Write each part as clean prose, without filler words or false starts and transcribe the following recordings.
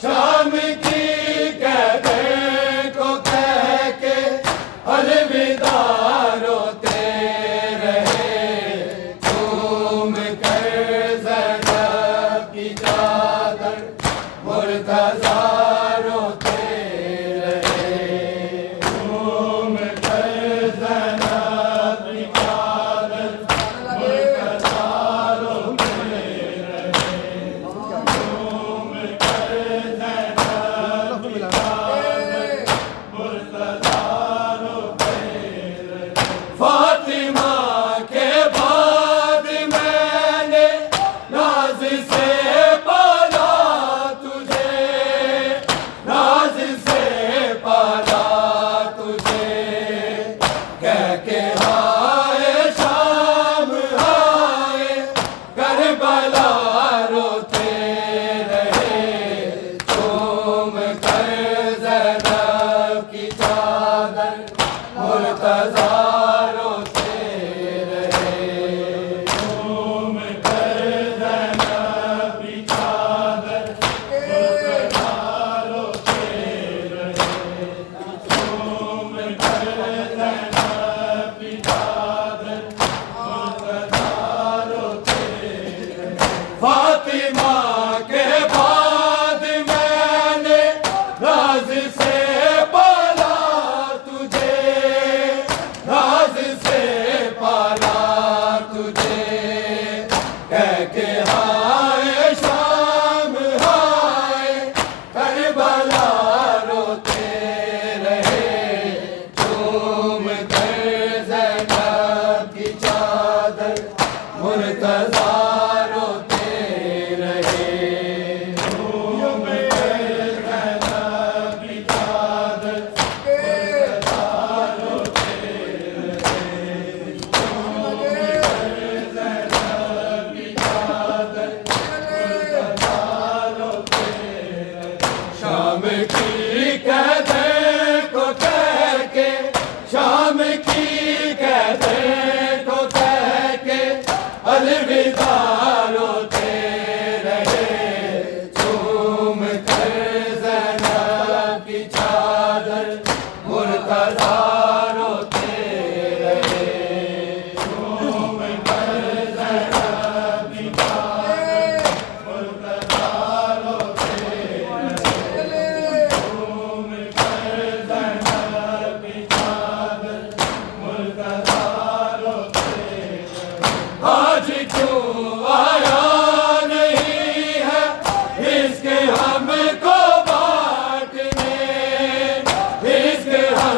شام کی قدر کو کہہ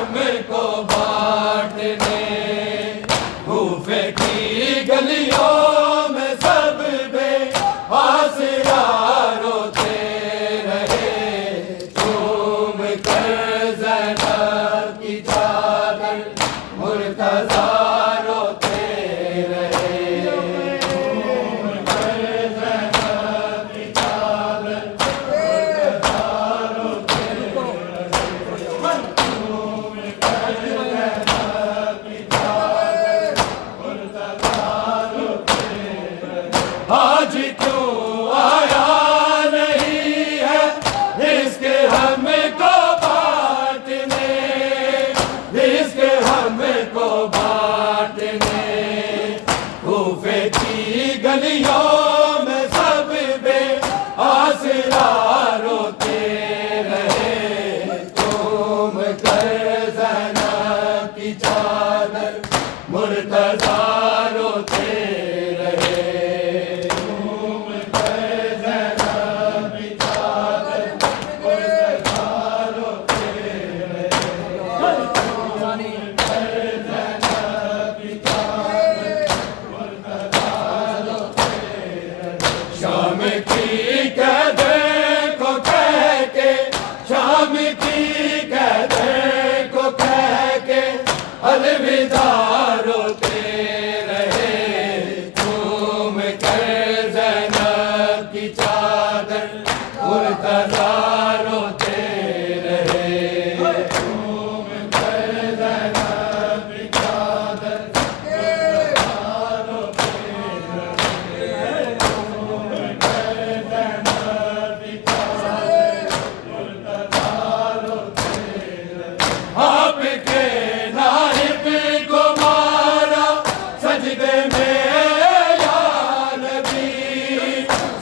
ہم کو بانٹنے، کوفے کی گلیوں میں سب بے آسرا روتے رہے، چوم کر زینب کی چادر مرتضیٰ روتے رہے، چوم کر زینب کی چادر مرتضیٰ روتے رہے، چوم کر زینب کی چادر مرتضیٰ روتے رہے۔ آج کیوں آیا نہیں ہے اس کے ہم کو بانٹنے، اس کے ہم کو بانٹنے، کوفے کی گلیوں میں سب بے آسرا روتے رہے، چوم کر زینب کی چادر مرتضیٰ روتے رہے، چوم کر زینب کی چادر مرتضیٰ روتے رہے، چوم کر زینب کی چادر مرتضیٰ روتے رہے۔ شام کی قیدی کو کہہ کے، شام کی قیدی کو کہہ کے الوداع روتے رہے، چوم کر زینب کی چادر مرتضیٰ روتے رہے، چوم کر زینب کی چادر مرتضیٰ روتے رہے، چوم کر زینب کی چادر مرتضیٰ روتے رہے۔ آپ کے نائب کو مارا سجدے میں یا نبی،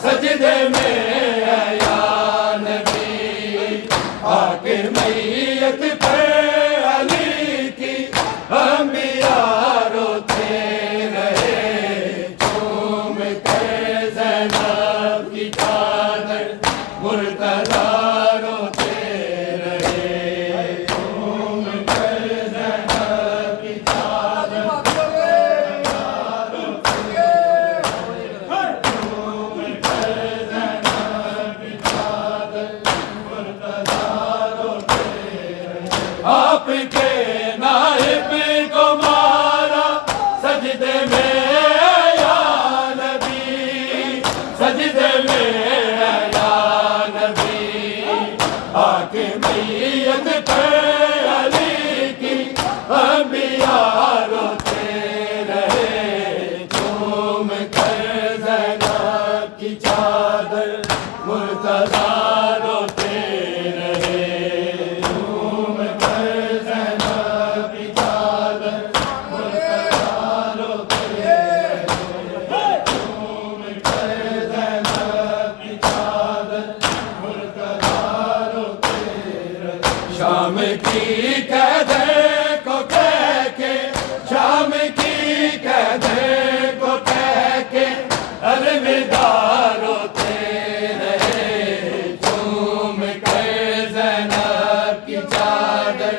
سجدے میں یا نبی، آ کے میت پر علی کی انبیاء روتے رہے، چوم کر زینب کی چادر مرتضیٰ روتے رہے، چوم کر زینب کی چادر مرتضیٰ روتے رہے، چوم کر زینب کی چادر مرتضیٰ روتے رہے۔ آپ کے نائب کو مارا سجدے میں یا نبی، سجدے میں یا نبی، آ کے میت پر علی کی انبیاء روتے رہے، چوم کر زینب کی چادر مرتضیٰ روتے رہے، چوم کر زینب کی چادر مرتضیٰ روتے رہے، چوم کر زینب کی چادر مرتضیٰ روتے رہے۔ شام کی قیدی کو کہہ کے، شام کی قیدی کو کہہ کے الوداع روتے رہے، چوم کر زینب کی چادر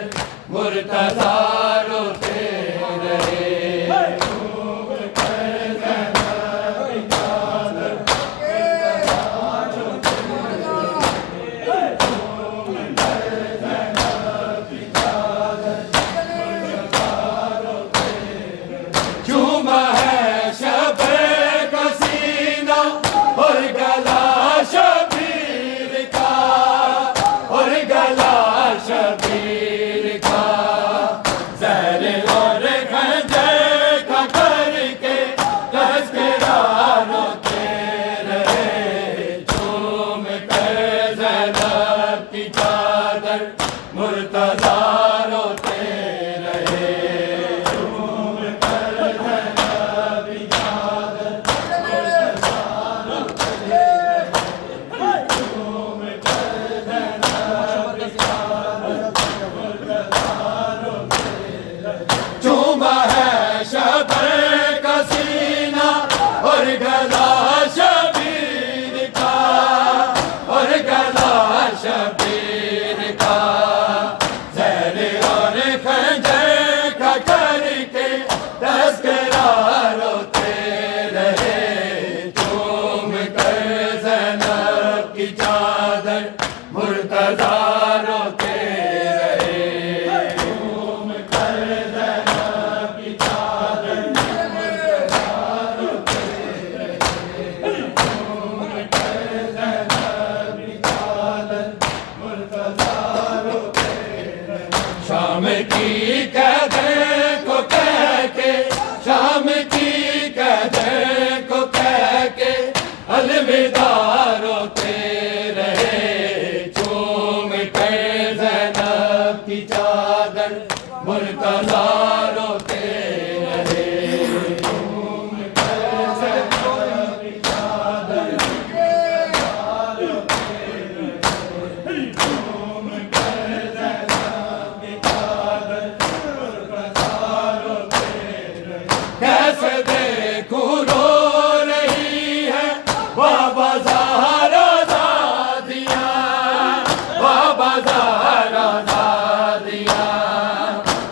مرتضیٰ روتے رہے، چوم کر زینب کی چادر مرتضیٰ روتے رہے، چوم کر زینب کی چادر مرتضیٰ روتے رہے۔ چوما ہے شب کا سینہ اور گلا شبیر کا، اور گلا شبیر کا، زہر اور خنجر کا کر کے تذکرہ روتے رہے، چوم کر زینب کی چادر مرتضیٰ روتے رہے، چوم کر زینب کی چادر مرتضیٰ روتے رہے، چوم کر زینب کی چادر مرتضیٰ روتے رہے۔ چوما ہے شب کا سینہ اور گلا شبیر کا، اور گلا شبیر کا، زہر اور شام کی قیدیں کو کہہ کے، شام کی قیدیں کو کہہ کے الوداع روتے رہے، چوم کر زینب کی چادر مرتضیٰ روتے رہے، چوم کر زینب کی چادر مرتضیٰ روتے رہے، چوم کر زینب کی چادر مرتضیٰ روتے رہے، کیسے دیکھوں رو رہی ہے بابا زہرا زادیاں، بابا زہرا زادیاں،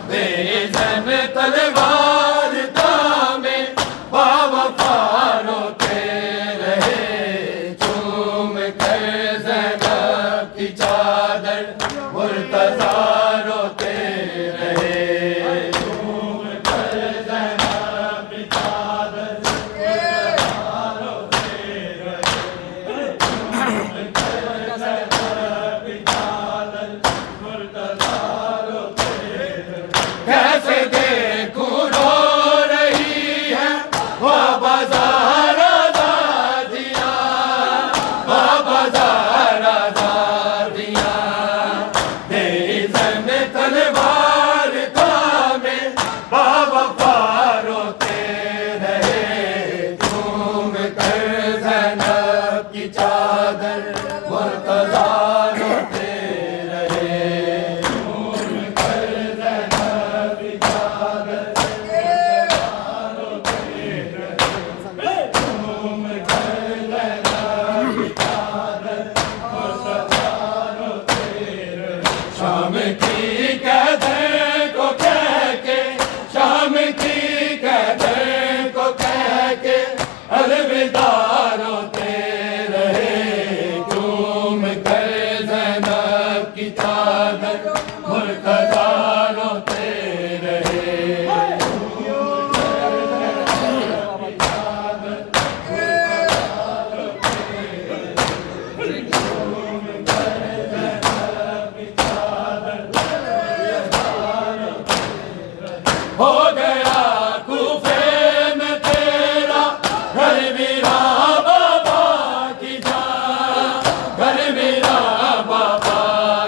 بے زن تلوار تامے باوفا روتے رہے، چوم کر زینب کی چادر مرتضیٰ روتے رہے، چوم کر زینب کی چادر مرتضیٰ روتے رہے، چوم کر زینب کی چادر مرتضیٰ روتے رہے، کیسے دیکھوں رو رہی ہے بابا زہرا زادیاں، بابا زہرا زادیاں، بے زن تلوار تامے باوفا روتے رہے، چوم کر زینب کی چادر مرتضیٰ روتے رہے، چوم کر زینب کی چادر مرتضیٰ روتے رہے، چوم کر زینب کی چادر مرتضیٰ روتے رہے، شام کی قیدیں کو کہہ کے، شام کی قیدیں کو کہہ کے الوداع روتے رہے، چوم کر زینب کی چادر مرتضیٰ روتے رہے، چوم کر زینب کی چادر مرتضیٰ روتے رہے، چوم کر زینب کی چادر مرتضیٰ روتے رہے، ہو گیا کوفے میں تیرا گھر میرا بابا کی جان، گھر میرا بابا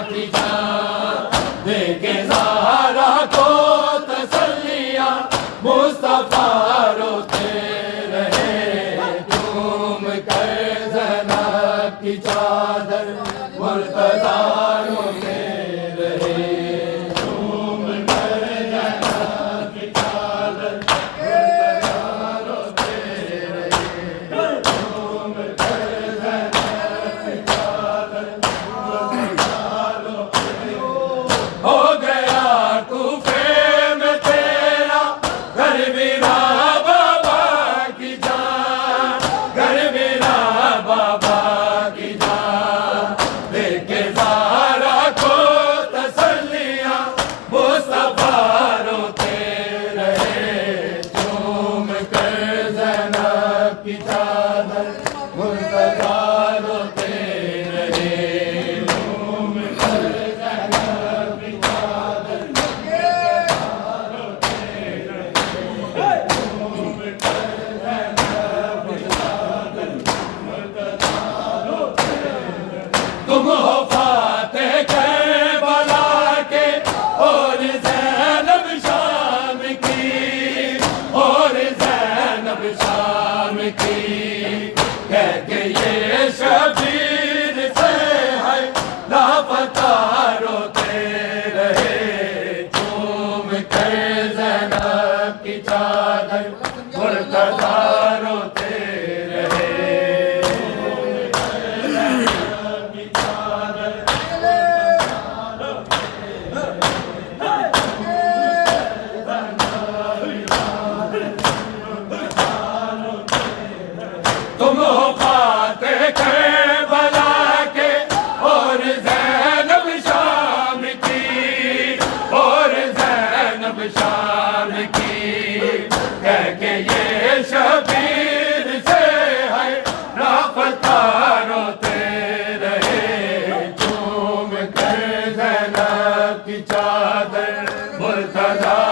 کی جان، دے کے زہرا کو تسلیاں مصطفیٰ روتے رہے، چوم کر زینب کی چادر مرتضیٰ روتے رہے، چوم کر زینب کی چادر مرتضیٰ روتے رہے، چوم کر زینب کی چادر مرتضیٰ روتے رہے، ہو گیا کوفے میں تیرا گھر میرا بابا کی جان، گھر میرا بابا کی جان، دے کے زہرا کو تسلیاں مصطفیٰ روتے رہے، چوم کر زینب کی چادر مرتضیٰ روتے رہے، چوم کر زینب کی چادر مرتضیٰ روتے رہے، چوم کر زینب کی چادر مرتضیٰ روتے رہے، تم ہو فاتح کربلا کے اور زینب شام کی، اور زینب شام کی، کہہ کے یہ شبیر سے ہے لاپتہ روتے رہے، چوم کر زینب کی چادر مرتضیٰ روتے رہے، چوم کر زینب کی چادر مرتضیٰ روتے رہے، تم ہو فاتح کربلا کے اور زینب شام کی، اور زینب شام کی، کہہ کے یہ شبیر سے ہے لاپتہ روتے رہے، چوم کر زینب کی چادر در مرتضی